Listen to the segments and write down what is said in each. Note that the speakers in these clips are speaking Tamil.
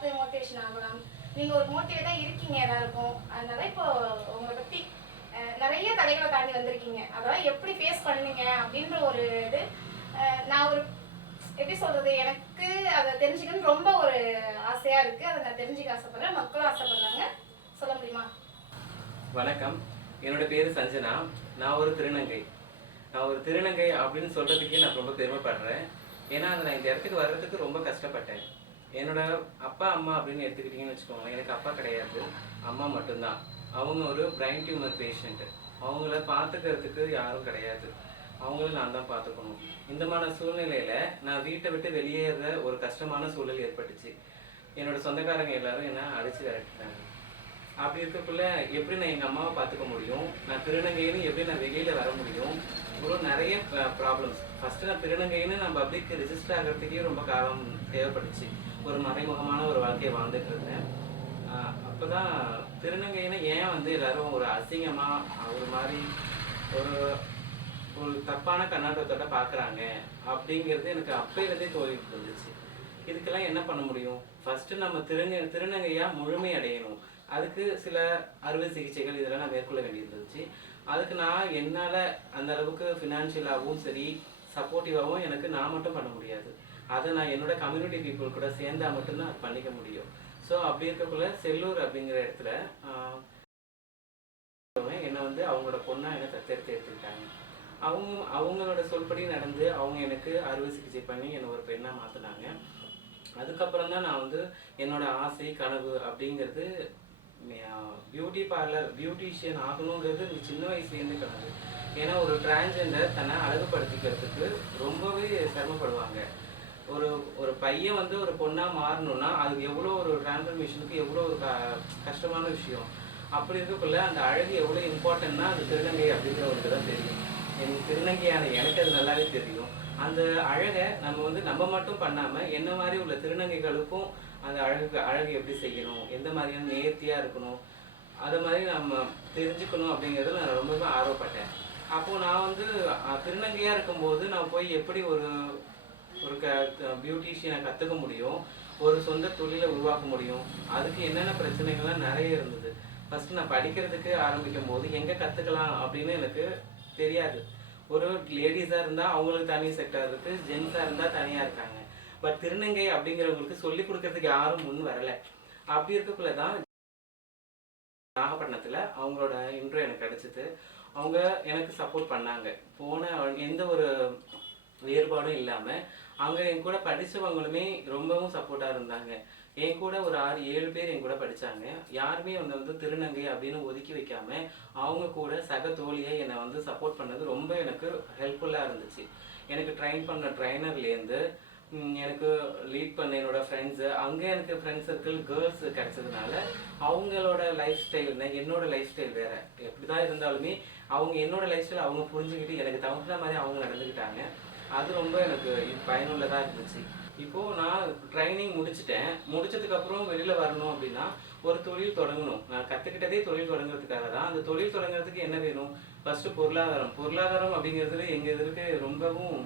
பார்த்து மோட்டிவேஷன் ஆகலாம். நீங்க ஒரு மோட்டிவேட்டா இருக்கீங்க எல்லாருக்கும். அதனால இப்போ உங்களை பத்தி நிறைய தடைகளை தாண்டி வந்திருக்கீங்க. அதெல்லாம் எப்படி ஃபேஸ் பண்ணீங்க அப்படின்ற ஒரு இது நான் ஒரு எப்படி சொல்றது, எனக்கு அதை தெரிஞ்சுக்கணும்னு ரொம்ப ஒரு ஆசையா இருக்கு. அதை நான் தெரிஞ்சுக்க ஆசைப்படுறேன், மக்களும் ஆசைப்படுறாங்க. சொல்ல முடியுமா? வணக்கம், என்னோட பேரு சஞ்சனா. நான் ஒரு திருநங்கை அப்படின்னு சொல்றதுக்கே நான் ரொம்ப பெருமைப்படுறேன். ஏன்னா நான் இந்த இடத்துக்கு வர்றதுக்கு ரொம்ப கஷ்டப்பட்டேன். என்னோட அப்பா அம்மா அப்படின்னு எடுத்துக்கிட்டீங்கன்னு வச்சுக்கோங்க, எனக்கு அப்பா கிடையாது, அம்மா மட்டும்தான். அவங்க ஒரு பிரைன் டியூமர் பேஷண்ட். அவங்கள பார்த்துக்கிறதுக்கு யாரும் கிடையாது, அவங்கள நான் தான் பார்த்துக்கணும். இந்த மாதிரி சூழ்நிலையில நான் வீட்டை விட்டு வெளியேற ஒரு கஷ்டமான சூழல் ஏற்பட்டுச்சு. என்னோட சொந்தக்காரங்க எல்லாரும் என்ன அடிச்சு விரட்டிட்டாங்க. அப்படி இருக்கக்குள்ள எப்படி நான் எங்கள் அம்மாவை பார்த்துக்க முடியும், நான் திருநங்கைன்னு எப்படி நான் வெளியில் வர முடியும், நிறைய ப்ராப்ளம்ஸ். ஃபஸ்ட்டு நான் திருநங்கைன்னு நான் பப்ளிக் ரிஜிஸ்டர் ஆகிறதுக்கே ரொம்ப காலம் தேவைப்பட்டுச்சு. ஒரு மறைமுகமான ஒரு வாழ்க்கையை வாழ்ந்துட்டு இருந்தேன். அப்போ தான் திருநங்கைன்னு ஏன் எல்லாரும் ஒரு அசிங்கமாக ஒரு மாதிரி ஒரு ஒரு தப்பான கண்ணாட்டத்தோட பார்க்குறாங்க அப்படிங்கிறது எனக்கு அப்போலேருந்தே தோல்விட்டு இருந்துச்சு. இதுக்கெல்லாம் என்ன பண்ண முடியும்? ஃபஸ்ட்டு நம்ம திருநங்கையாக முழுமை அடையணும். அதுக்கு சில அறுவை சிகிச்சைகள் இதெல்லாம் நான் மேற்கொள்ள வேண்டியிருந்துச்சு. அதுக்கு நான் என்னால் அந்த அளவுக்கு ஃபினான்ஷியலாகவும் சரி சப்போர்ட்டிவாகவும் எனக்கு நான் மட்டும் பண்ண முடியாது. அதை நான் என்னோட கம்யூனிட்டி பீப்புள் கூட சேர்ந்தால் மட்டும்தான் அது பண்ணிக்க முடியும். ஸோ அப்படி இருக்கக்குள்ள செல்லூர் அப்படிங்கிற இடத்துல என்னை அவங்களோட பொண்ணாக என்னை தத்தெடுத்து எடுத்துக்கிட்டாங்க. அவங்களோட சொல்படி நடந்து அவங்க எனக்கு அறுவை சிகிச்சை பண்ணி என்னை ஒரு பெண்ணாக மாற்றினாங்க. அதுக்கப்புறம் தான் நான் என்னோட ஆசை கனவு அப்படிங்கிறது பியூட்டி பார்லர் பியூட்டிஷியன் ஆகணுங்கிறது சின்ன வயசுலேருந்து கனவு. ஏன்னா ஒரு டிரான்ஸ்ஜெண்டர் தன்னை அழகுபடுத்திக்கிறதுக்கு ரொம்பவே சிரமப்படுவாங்க. ஒரு பையன் ஒரு பொண்ணாக மாறணும்னா அதுக்கு எவ்வளோ ஒரு டிரான்ஸ்ஃபர்மேஷனுக்கு எவ்வளோ ஒரு கஷ்டமான விஷயம். அப்படி இருக்கக்குள்ள அந்த அழகு எவ்வளோ இம்பார்ட்டன்ட்னா அது திருநங்கை அப்படிங்கிற ஒரு தான் தெரியும். எனக்கு திருநங்கையான எனக்கு அது நல்லாவே தெரியும். அந்த அழகை நம்ம மட்டும் பண்ணாமல் என்ன மாதிரி உள்ள திருநங்கைகளுக்கும் அந்த அழகு எப்படி செய்யணும், எந்த மாதிரியான நேர்த்தியாக இருக்கணும், அதை மாதிரி நம்ம தெரிஞ்சுக்கணும் அப்படிங்கிறதுல நான் ரொம்பவே ஆர்வப்பட்டேன். அப்போது நான் திருநங்கையாக இருக்கும்போது நான் போய் எப்படி ஒரு பியூட்டிஷியனை கற்றுக்க முடியும், ஒரு சொந்த தொழிலை உருவாக்க முடியும், அதுக்கு என்னென்ன பிரச்சனைகள்லாம் நிறைய இருந்தது. ஃபஸ்ட்டு நான் படிக்கிறதுக்கு ஆரம்பிக்கும் போது எங்கே கற்றுக்கலாம் அப்படின்னு எனக்கு தெரியாது. ஒரு லேடிஸாக இருந்தால் அவங்களுக்கு தனி செக்டர் இருக்குது, ஜென்ஸாக இருந்தால் தனியாக இருக்காங்க. பட் திருநங்கை அப்படிங்கிறவங்களுக்கு சொல்லிக் கொடுக்கறதுக்கு யாரும் முன் வரலை. அப்படி இருக்கக்குள்ள தான் நாகப்பட்டினத்தில் அவங்களோட இன்ட்ரோ எனக்கு கிடச்சிது. அவங்க எனக்கு சப்போர்ட் பண்ணாங்க. போன எந்த ஒரு வேறுபாடும் இல்லாமல் அங்கே என் கூட படித்தவங்களுமே ரொம்பவும் சப்போர்ட்டாக இருந்தாங்க. என் கூட ஒரு 6-7 பேர் என் கூட படித்தாங்க. யாருமே திருநங்கை அப்படின்னு ஒதுக்கி வைக்காமல் அவங்க கூட சக தோழியை என்னை சப்போர்ட் பண்ணது ரொம்ப எனக்கு ஹெல்ப்ஃபுல்லாக இருந்துச்சு. எனக்கு ட்ரைன் பண்ண ட்ரைனர்லேருந்து எனக்கு லீட் பண்ண என்னோடய ஃப்ரெண்ட்ஸு, அங்கே எனக்கு ஃப்ரெண்ட்ஸ் சர்க்கிள் கேர்ள்ஸ் கிடச்சதுனால அவங்களோட லைஃப் ஸ்டைல் என்னோட லைஃப் ஸ்டைல் வேறு. எப்படி தான் இருந்தாலுமே அவங்க என்னோட லைஃப் ஸ்டைல் அவங்க புரிஞ்சுக்கிட்டு எனக்கு தகுந்த மாதிரி அவங்க நடந்துக்கிட்டாங்க. அது ரொம்ப எனக்கு பயனுள்ளதாக இருந்துச்சு. இப்போது நான் ட்ரைனிங் முடிச்சதுக்கப்புறம் வெளியில் வரணும் அப்படின்னா ஒரு தொழில் தொடங்கணும். நான் கற்றுக்கிட்டதே தொழில் தொடங்குறதுக்காக தான். அந்த தொழில் தொடங்குறதுக்கு என்ன வேணும்? ஃபஸ்ட்டு பொருளாதாரம் அப்படிங்கிறது எங்கள் இதற்கு ரொம்பவும்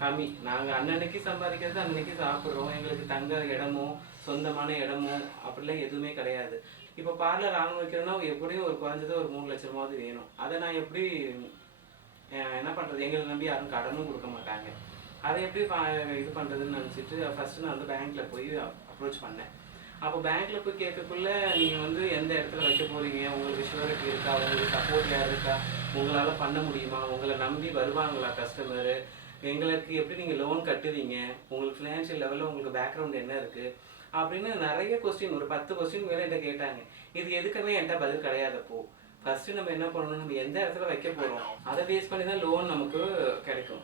கம்மி. நாங்கள் அன்னன்னைக்கு சம்பாதிக்கிறது அன்னன்னைக்கு சாப்பிட்றோம். எங்களுக்கு தங்க இடமோ சொந்தமான இடமோ அப்படிலாம் எதுவுமே கிடையாது. இப்போ பார்லர் ஆரம்பிக்கிறோன்னா எப்படியும் ஒரு குறைஞ்சது ஒரு 3 லட்ச ரூபாவது வேணும். அதை நான் எப்படி என்ன பண்ணுறது? எங்களை நம்பி யாரும் கடனும் கொடுக்க மாட்டாங்க. அதை எப்படி இது பண்ணுறதுன்னு நினச்சிட்டு ஃபஸ்ட்டு நான் பேங்க்கில் போய் அப்ரோச் பண்ணேன். அப்போ பேங்க்கில் போய் கேட்கக்குள்ள நீங்கள் எந்த இடத்துல வைக்க போகிறீங்க, உங்களுக்கு ஷூரிட்டி இருக்கா, உங்களுக்கு சப்போர்ட் யார் இருக்கா, உங்களால் பண்ண முடியுமா, உங்களை நம்பி வருவாங்களா கஸ்டமரு, எங்களுக்கு எப்படி நீங்கள் லோன் கட்டுவீங்க, உங்களுக்கு ஃபினான்ஷியல் லெவலில் உங்களுக்கு பேக்ரவுண்ட் என்ன இருக்குது அப்படின்னு நிறைய கொஸ்டின், ஒரு 10 கொஸ்டின் மேலே என்கிட்ட கேட்டாங்க. இது எதுக்குமே என்கிட்ட பதில் கிடையாதப்போ ஃபஸ்ட்டு நம்ம என்ன பண்ணணும், நம்ம எந்த இடத்துல வைக்க போகிறோம் அதை பேஸ் பண்ணி தான் லோன் நமக்கு கிடைக்கும்.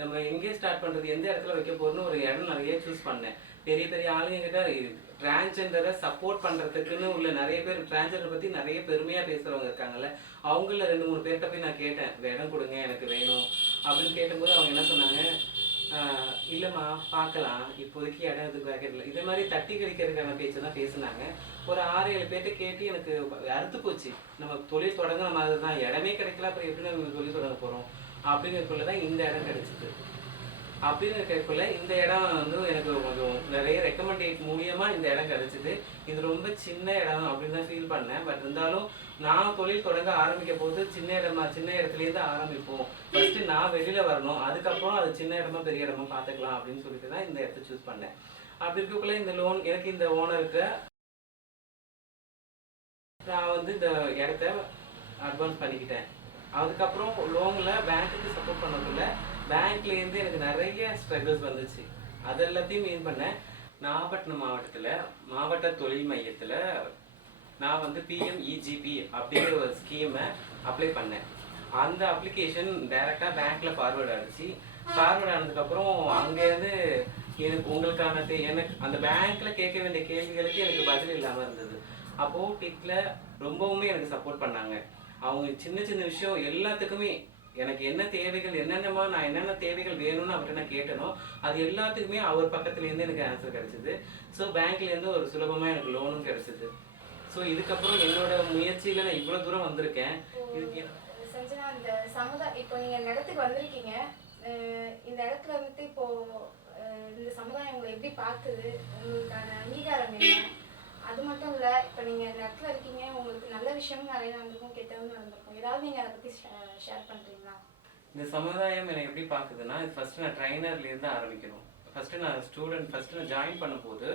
நம்ம எங்கே ஸ்டார்ட் பண்ணுறது, எந்த இடத்துல வைக்க போகிறோன்னு ஒரு இடம் நிறைய சூஸ் பண்ணேன். பெரிய பெரிய ஆளுங்கிட்ட டிரான்ஸ்ஜெண்டரை சப்போர்ட் பண்ணுறதுக்குன்னு உள்ள நிறைய பேர் டிரான்ஸ்ஜெண்டரை பற்றி நிறைய பெருமையாக பேசுகிறவங்க இருக்காங்கல்ல, அவங்கள 2-3 பேர்கிட்ட போய் நான் கேட்டேன், இடம் கொடுங்க எனக்கு வேணும் அப்படின்னு கேட்டும்போது அவங்க என்ன சொன்னாங்க, இல்லைம்மா பார்க்கலாம், இப்போதைக்கு இடம் எதுக்கு வேக்கெட்டில், இதே மாதிரி தட்டி கழிக்கிறதுக்கான பேச்சு தான் பேசுனாங்க. ஒரு 6-7 பேர்கிட்ட கேட்டு எனக்கு அறுத்து போச்சு. நம்ம தொழில் தொடங்குற மாதிரி தான், இடமே கிடைக்கல, அப்புறம் எப்படி நம்ம தொழில் தொடங்க போகிறோம் அப்படிங்கிறதுக்குள்ள தான் இந்த இடம் கிடைச்சிது. அப்படின்னு இருக்கக்குள்ள இந்த இடம் வந்து எனக்கு கொஞ்சம் நிறைய ரெக்கமெண்டேட் மூலியமா இந்த இடம் கிடைச்சிது. இது ரொம்ப சின்ன இடம் அப்படின்னு தான் ஃபீல் பண்ணேன். பட் இருந்தாலும் நான் தொழில் தொடங்க ஆரம்பிக்க போது சின்ன இடத்துலேருந்து ஆரம்பிப்போம், ஃபர்ஸ்ட் நான் வெளியில வரணும், அதுக்கப்புறம் அது சின்ன இடமா பெரிய இடமா பார்த்துக்கலாம் அப்படின்னு சொல்லிட்டு தான் இந்த இடத்த சூஸ் பண்ணேன். அப்படி இருக்கக்குள்ள இந்த லோன் எனக்கு இந்த ஓனருக்கு நான் வந்து இந்த இடத்த அட்வான்ஸ் பண்ணிக்கிட்டேன். அதுக்கப்புறம் லோனில் பேங்க்குக்கு சப்போர்ட் பண்ணக்குள்ள பேங்க்லேருந்து எனக்கு நிறைய ஸ்ட்ரகிள்ஸ் வந்துச்சு. அது எல்லாத்தையும் மீன் பண்ணேன். நாகப்பட்டினம் மாவட்டத்தில் மாவட்ட தொழில் மையத்தில் நான் வந்து PMEGP அப்படிங்கிற ஒரு ஸ்கீமை அப்ளை பண்ணேன். அந்த அப்ளிகேஷன் டைரெக்டாக பேங்க்கில் ஃபார்வேர்ட் ஆகிடுச்சு. ஃபார்வேர்ட் ஆனதுக்கப்புறம் அங்கேருந்து எனக்கு உங்களுக்கான எனக்கு அந்த பேங்க்கில் கேட்க வேண்டிய கேள்விகளுக்கு எனக்கு பதில் இல்லாமல் இருந்தது. அப்போது டிக்கில் ரொம்பவுமே எனக்கு சப்போர்ட் பண்ணாங்க. அவங்க சின்ன சின்ன விஷயம் எல்லாத்துக்குமே எனக்கு என்ன தேவைகள் நான் என்னென்ன தேவைகள் வேணும்னு அவர்கிட்ட நான் கேட்டனோ அது எல்லாத்துக்குமே அவர் பக்கத்துலேருந்து எனக்கு ஆன்சர் கிடைச்சிது. ஸோ பேங்க்லேருந்து ஒரு சுலபமாக எனக்கு லோனும் கிடைச்சிது. ஸோ இதுக்கப்புறம் என்னோட முயற்சியில் நான் இவ்வளோ தூரம் வந்திருக்கேன். இதுக்கு சஞ்சனா, இந்த இப்போ நீங்கள் இந்த இடத்துக்கு வந்திருக்கீங்க. இந்த இடத்துல வந்துட்டு இப்போ இந்த சமுதாயம் உங்களை எப்படி பார்க்குது, உங்களுக்கான அங்கீகாரம் என்ன, அது மட்டும் இல்லை இப்போ நீங்கள் இந்த இடத்துல இருக்கீங்க, உங்களுக்கு நல்ல விஷயமும் நிறைய நடந்திருக்கும், கெட்டதும் நடந்திருக்கும். ஏதாவது நீங்கள் அதை பற்றி ஷேர் பண்ணுறீங்களா? இந்த சமுதாயம் என்னை எப்படி பார்க்குதுன்னா, இது ஃபஸ்ட்டு நான் ட்ரைனர்லேருந்து ஆரம்பிக்கணும். ஃபஸ்ட்டு நான் ஜாயின் பண்ணும்போது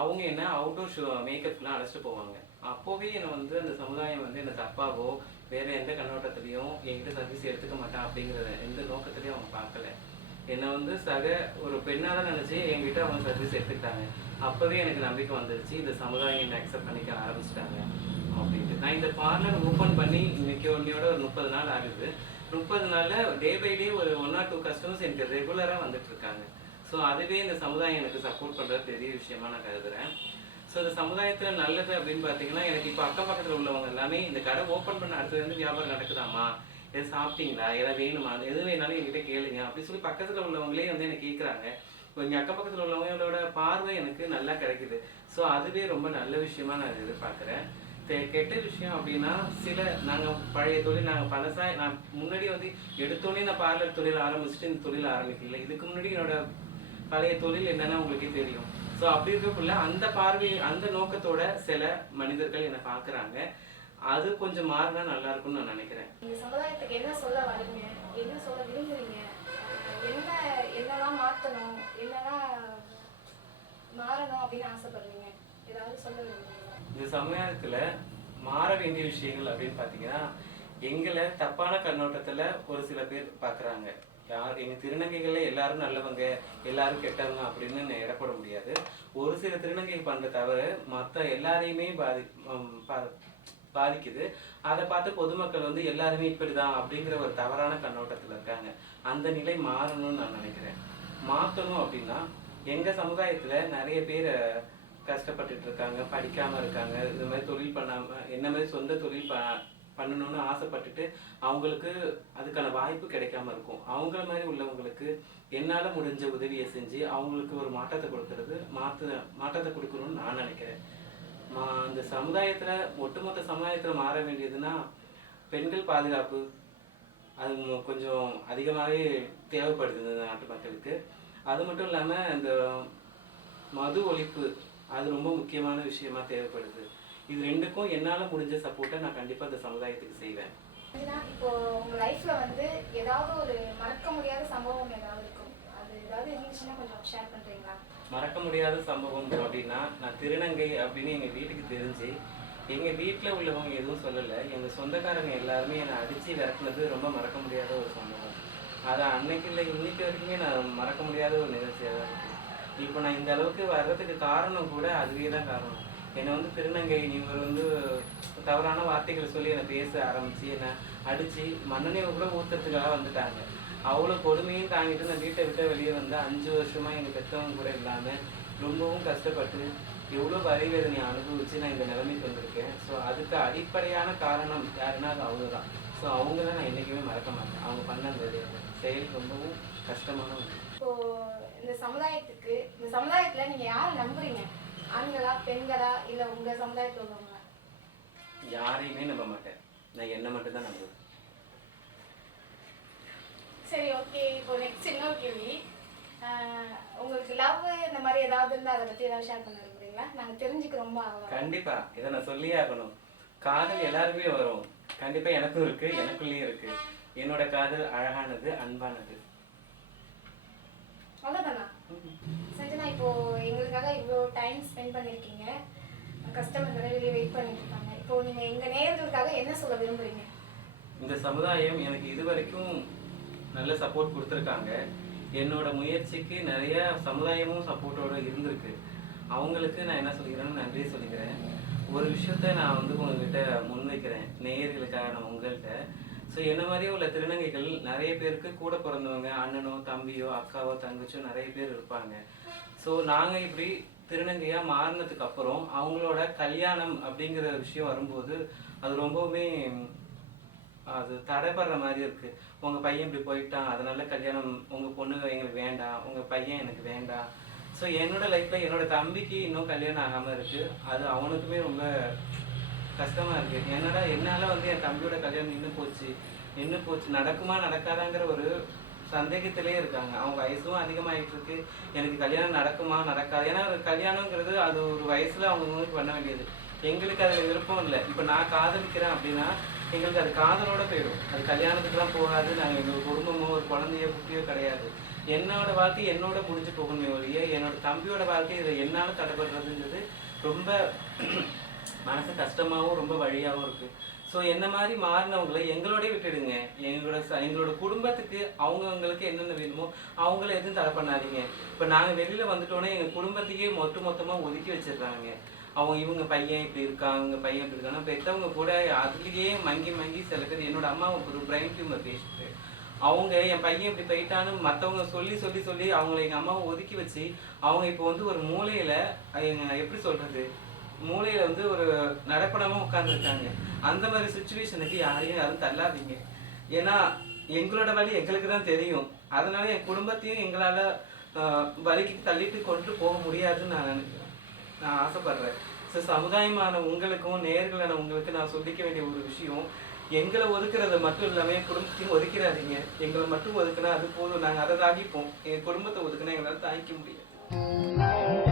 அவங்க என்ன அவுட்டோர் மேக்கப்லாம் அழைச்சிட்டு போவாங்க. அப்போவே என்னை வந்து அந்த சமுதாயம் வந்து என்னை தப்பாவோ வேறு எந்த கண்ணோட்டத்துலேயும் என்கிட்ட சர்வீஸ் எடுத்துக்க மாட்டேன் அப்படிங்கிற எந்த நோக்கத்துலேயும் அவங்க பார்க்கல. என்னை வந்து ஒரு பெண்ணாக தான் நினச்சி என்கிட்ட அவங்க சர்வீஸ் எடுத்துக்கிட்டாங்க. அப்போவே எனக்கு நம்பிக்கை வந்துருச்சு, இந்த சமுதாயம் என்னை அக்செப்ட் பண்ணிக்க ஆரம்பிச்சிட்டாங்க அப்படின்ட்டு. நான் இந்த பார்லர் ஓப்பன் பண்ணி இன்னைக்கு ஒன்றையோட ஒரு 30 நாள் ஆகுது. 30 நாளில் டே பை டே ஒரு 1 or 2 கஸ்டமர்ஸ் எனக்கு ரெகுலராக வந்துட்டு இருக்காங்க. ஸோ அதுவே இந்த சமுதாயம் எனக்கு சப்போர்ட் பண்ணுறது பெரிய விஷயமா நான் கருதுகிறேன். ஸோ இந்த சமுதாயத்தில் நல்லது அப்படின்னு பார்த்தீங்கன்னா, எனக்கு இப்போ அக்கம் பக்கத்தில் உள்ளவங்க எல்லாமே இந்த கடை ஓப்பன் பண்ண அடுத்தது வியாபாரம் நடக்குதாமா, எது சாப்பிட்டீங்களா, எதாவது வேணுமா, எது வேணாலும் என்கிட்ட கேளுங்க அப்படின்னு சொல்லி பக்கத்தில் உள்ளவங்களே வந்து என்ன கேட்குறாங்க. இப்போ இங்கே அக்கம் பக்கத்தில் உள்ளவங்களோட பார்வை எனக்கு நல்லா கிடைக்குது. ஸோ அதுவே ரொம்ப நல்ல விஷயமா நான் எதிர்பார்க்குறேன். கெட்ட விஷயம் அப்படின்னா, நாங்கள் பழைய தொழில் நான் முன்னாடி வந்து எடுத்தோடனே நான் பார்லர் தொழில் ஆரம்பிச்சுட்டு இந்த தொழில் ஆரம்பிக்கல. இதுக்கு முன்னாடி என்னோட பழைய தொழில் என்னன்னா உங்களுக்கே தெரியும். ஸோ அப்படி இருக்கக்குள்ள அந்த அந்த நோக்கத்தோட சில மனிதர்கள் என்னை பார்க்குறாங்க. அது கொஞ்சம் மாறினா நல்லா இருக்கும்னு நான் நினைக்கிறேன். இந்த சமுதாயத்துக்கு என்ன சொல்ல வரீங்க, என்ன சொல்ல விரும்புறீங்க, என்னெல்லாம் மாற்றணும், என்னெல்லாம் மாறணும் அப்படின்னு ஆசைப்படுறீங்க, ஏதாவது சொல்ல விரும்புறீங்களா? இந்த சமுதாயத்தில் மாற வேண்டிய விஷயங்கள் அப்படின்னு பார்த்தீங்கன்னா, எங்களை தப்பான கண்ணோட்டத்தில் ஒரு சில பேர் பார்க்குறாங்க. எங்கள் திருநங்கைகளில் எல்லாரும் நல்லவங்க எல்லாரும் கெட்டவங்க அப்படின்னு இடப்பட முடியாது. ஒரு சில திருநங்கைகள் பண்ணுற தவிர மற்ற எல்லாரையுமே பாதிக்குது. அதை பார்த்து பொதுமக்கள் வந்து எல்லாருமே இப்படிதான் அப்படிங்கிற ஒரு தவறான கண்ணோட்டத்தில் இருக்காங்க. அந்த நிலை மாறணும்னு நான் நினைக்கிறேன். மாற்றணும் அப்படின்னா, எங்கள் சமுதாயத்தில் நிறைய பேர் கஷ்டப்பட்டுட்டு இருக்காங்க, படிக்காமல் இருக்காங்க, இந்த மாதிரி தொழில் பண்ணாமல் என்ன மாதிரி சொந்த தொழில் பண்ணணும்னு ஆசைப்பட்டுட்டு அவங்களுக்கு அதுக்கான வாய்ப்பு கிடைக்காம இருக்கும். அவங்கள மாதிரி உள்ளவங்களுக்கு என்னால் முடிஞ்ச உதவியை செஞ்சு அவங்களுக்கு ஒரு மாற்றத்தை கொடுக்கணும்னு நான் நினைக்கிறேன். அந்த சமுதாயத்தில் ஒட்டுமொத்த சமுதாயத்தில் மாற வேண்டியதுன்னா, பெண்கள் பாதுகாப்பு அது கொஞ்சம் அதிகமாகவே தேவைப்படுது இந்த நாட்டு மக்களுக்கு. அது மட்டும் இல்லாமல் இந்த மது ஒழிப்பு அது ரொம்ப முக்கியமான விஷயமா தேவைப்படுது. இது ரெண்டுக்கும் என்னால் முடிஞ்ச சப்போர்ட்டை நான் கண்டிப்பாக இந்த சமுதாயத்துக்கு செய்வேன். இப்போ உங்கள் லைஃப்பில் வந்து ஏதாவது ஒரு மறக்க முடியாத சம்பவம் ஏதாவது இருக்கும், அது ஏதாவது இருந்துச்சுன்னா கொஞ்சம் ஷேர் பண்ணுறீங்களா? மறக்க முடியாத சம்பவம் அப்படின்னா, நான் திருநங்கை அப்படின்னு எங்கள் வீட்டுக்கு தெரிஞ்சு எங்கள் வீட்டில் உள்ளவங்க எதுவும் சொல்லலை. எங்கள் சொந்தக்காரங்க எல்லாருமே என்னை அடித்து விரட்டினது ரொம்ப மறக்க முடியாத ஒரு சம்பவம். அதை அன்னைக்கு இல்லை இன்னைக்கு வரைக்குமே நான் மறக்க முடியாத ஒரு நிகழ்ச்சியாக தான் இருக்குது. இப்போ நான் இந்த அளவுக்கு வர்றதுக்கு காரணம் கூட அதுவே தான் காரணம். என்னை வந்து திருநங்கை நீங்கள் வந்து தவறான வார்த்தைகளை சொல்லி என்னை பேச ஆரம்பித்து என்னை அடித்து மண்ணெண்ணெயை கூட ஊற்றுறதுக்காக வந்துட்டாங்க. அவ்வளோ கொடுமையும் தாங்கிட்டு நான் வீட்டை விட்டு வெளியே வந்து 5 வருஷமாக எங்கள் பெற்றவங்க கூட இல்லாமல் ரொம்பவும் கஷ்டப்பட்டு எவ்வளோ வரிவேதனையை அனுபவித்து நான் இந்த நிலைமைக்கு வந்திருக்கேன். ஸோ அதுக்கு அடிப்படையான காரணம் யாருன்னா அது அவங்க தான். ஸோ அவங்க தான் நான் என்றைக்குமே மறக்க மாட்டேன். அவங்க பண்ண அந்த செயல் ரொம்பவும் கஷ்டமான ஒன்று. இப்போது இந்த சமுதாயத்தில் நீங்கள் யாரை நம்புறீங்க? ஆண்களா, பெண்களா, இல்லை உங்கள் சமுதாயத்தில் உள்ளவங்களா? யாரையுமே நம்ப மாட்டேன். நான் என்ன மட்டும்தான் நம்புவேன். சரி, ஓகே. இப்போ நெக்ஸ்ட் இன்னொரு கேள்வி. உங்களுக்கு லவ் இந்த மாதிரி ஏதாவது இருந்தால் அதை பற்றி ஏதாவது ஷேர் பண்ண விரும்புறீங்களா? நாங்கள் தெரிஞ்சுக்க ரொம்ப ஆர்வம். கண்டிப்பா இதை நான் சொல்லியே ஆகணும். காதல் எல்லாருக்குமே வரும். கண்டிப்பா எனக்கும் இருக்கு, எனக்குள்ளேயும் இருக்கு. என்னோட காதல் அழகானது, அன்பானது. அவ்வளோதானா சஞ்சனா? இப்போ எங்களுக்காக இவ்வளோ டைம் ஸ்பெண்ட் பண்ணியிருக்கீங்க. கஸ்டமர் வெளியே வெயிட் பண்ணிட்டு இருக்காங்க. இப்போ நீங்கள் எங்கள் நேயர்களுக்காக என்ன சொல்ல விரும்புறீங்க? இந்த சமுதாயம் எனக்கு இது வரைக்கும் நல்ல சப்போர்ட் கொடுத்துருக்காங்க. என்னோட முயற்சிக்கு நிறைய சமுதாயமும் சப்போர்ட்டோட இருந்திருக்கு. அவங்களுக்கு நான் என்ன சொல்லிக்கிறேன்னு நன்றி சொல்லிக்கிறேன். ஒரு விஷயத்த நான் வந்து உங்ககிட்ட முன்வைக்கிறேன், நேயர்களுக்காக நான் உங்கள்கிட்ட. ஸோ என்ன மாதிரியே உள்ள திருநங்கைகள் நிறைய பேருக்கு கூட பிறந்தவங்க, அண்ணனோ தம்பியோ அக்காவோ தங்கச்சியோ நிறைய பேர் இருப்பாங்க. ஸோ நாங்கள் இப்படி திருநங்கையாக மாறினதுக்கு அப்புறம் அவங்களோட கல்யாணம் அப்படிங்கிற விஷயம் வரும்போது அது ரொம்பவுமே அது தடைப்படுற மாதிரி இருக்கு. உங்க பையன் இப்படி போயிட்டான், அதனால கல்யாணம், உங்க பொண்ணு எங்களுக்கு வேண்டாம், உங்க பையன் எனக்கு வேண்டாம். ஸோ என்னோட லைஃப்ல என்னோட தம்பிக்கு இன்னும் கல்யாணம் ஆகாம இருக்கு. அது அவனுக்குமே ரொம்ப கஷ்டமா இருக்கு. என்னடா என்னால வந்து என் தம்பியோட கல்யாணம் நின்று போச்சு நடக்குமா நடக்காதாங்கிற ஒரு சந்தேகத்திலே இருக்காங்க. அவங்க வயசும் அதிகமாயிட்டு இருக்கு. எனக்கு கல்யாணம் நடக்குமா நடக்காது. ஏன்னா ஒரு கல்யாணங்கிறது அது ஒரு வயசுல அவங்க பண்ண வேண்டியது. எங்களுக்கு அதில் விருப்பம் இல்லை. இப்போ நான் காதலிக்கிறேன் அப்படின்னா எங்களுக்கு அது காதலோட போயிடும். அது கல்யாணத்துக்குலாம் போகாது. நாங்கள் எங்கள் குடும்பமோ ஒரு குழந்தையோ குட்டியோ கிடையாது. என்னோட வாழ்க்கை என்னோட முடிஞ்சு போகணுமே ஒழிய என்னோட தம்பியோட வாழ்க்கை இதை என்னால் தடைப்படுறதுங்கிறது ரொம்ப மனசு கஷ்டமாகவும் ரொம்ப வழியாகவும் இருக்கு. ஸோ என்ன மாதிரி மாறினவங்களை எங்களோடய விட்டுடுங்க. எங்களோட குடும்பத்துக்கு அவங்களுக்கு என்னென்ன வேணுமோ அவங்கள எதுவும் தடை பண்ணாதீங்க. இப்போ நாங்கள் வெளியில் வந்துட்டோன்னே எங்கள் குடும்பத்தையே மொத்தமாக ஒதுக்கி வச்சிடுறாங்க. இவங்க பையன் இப்படி இருக்கான், இவங்க பையன் இப்படி இருக்காங்க. பெற்றவங்க கூட அதுலேயே மங்கி சில பேர், என்னோட அம்மா ஒரு பிரைன் டியூமர் பேஷண்ட்டு, அவங்க என் பையன் இப்படி போயிட்டான்னு மற்றவங்க சொல்லி அவங்கள எங்கள் அம்மாவை ஒதுக்கி வச்சு அவங்க இப்போ வந்து ஒரு மூலையில் எப்படி சொல்கிறது, மூலையில் வந்து ஒரு நடப்படமாக உட்காந்துருக்காங்க. அந்த மாதிரி சுச்சுவேஷனுக்கு யாரும் தள்ளாதீங்க. ஏன்னா எங்களோட வழி எங்களுக்கு தான் தெரியும். அதனால என் குடும்பத்தையும் எங்களால் வழிக்கு தள்ளிட்டு கொண்டு போக முடியாதுன்னு நான் ஆசைப்படுறேன். ஸோ சமுதாயமான உங்களுக்கும் நேர்களான உங்களுக்கு நான் சொல்லிக்க வேண்டிய ஒரு விஷயம், எங்களை ஒதுக்குறது மட்டும் இல்லாமல் என் குடும்பத்தையும் ஒதுக்கிறாதீங்க. எங்களை மட்டும் ஒதுக்குனா அது போதும், நாங்கள் அதை தாங்கிப்போம். என் குடும்பத்தை ஒதுக்குனா எங்களால் தாங்கிக்க முடியாது.